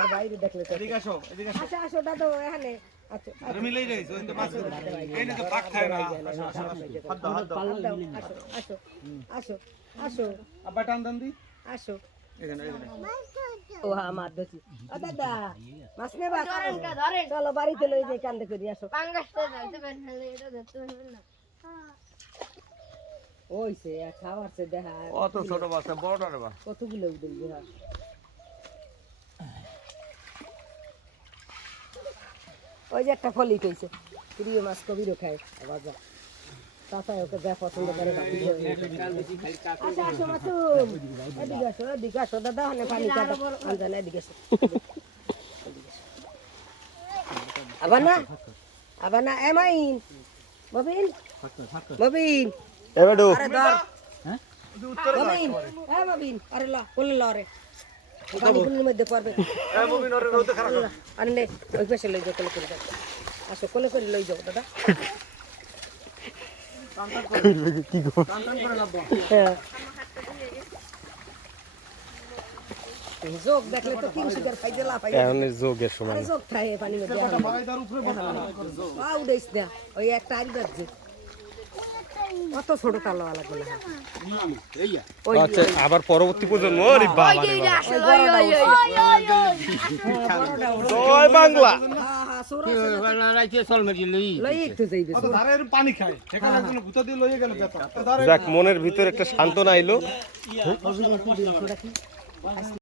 আর বাইরে দেখলে তো এদিকে আসো আচ্ছা আসো দাদা এখানে আচ্ছা আরে মিলাই যাইছো এই তো মাছ এই না তো পাক খায় না হাত দাও আসো আসো আসো আসো আব্বা টান টান দি আসো এখানে ও হ্যাঁ মাছ ধরছি ও দাদা মাছ নেবা চলো বাড়িতে লই যাই কান্দে করে আসো ওইছে খাওয়ারছে দেখা অত ছোট মাছ বড় রে বা কতগুলো উঠে দেখা ওই যে একটা ফলি কইছে প্রিয় মাছ কবিরও খায় আবার যা চাচা ওকে যা পছন্দ করে আচ্ছা আসো মাসুম এদিকে আসো দাদা হানে পানি কাটা আনজান এদিকে আসো আবার না এমাইন মবিন এবারে আরে ধর মবিন মবিন আরে লা কোলে লা রে পানি কুলির মধ্যে পড়বে মুমিন ওরে রোদে খারাপ আরে নে ওই পাশে লই যাও কোলে করে যাও আসো কোলে করে লই যাও দাদা কি গো টান টান করে লাভ হ্যাঁ যোগ দেখলে তো তিন শিকার পাইতে লা পাই এখন যোগের সময় আরে যোগ খায় পানির মধ্যে ভাইদার উপরে বসে আ উড়াইস না ওই একটা আরি বাজছে কত ছোট তালো লাগবে না আচ্ছা আবার পরবর্তী প্রজন্ম আরে বাবা রে বাবা জয় বাংলা লই একটু যাইবে অত ধারে পানি খায় সেখানে একজন ভূত দিয়ে লইয়ে গেল বেটা ধারে যাক মনের ভিতরে একটা সান্ত্বনা আইলো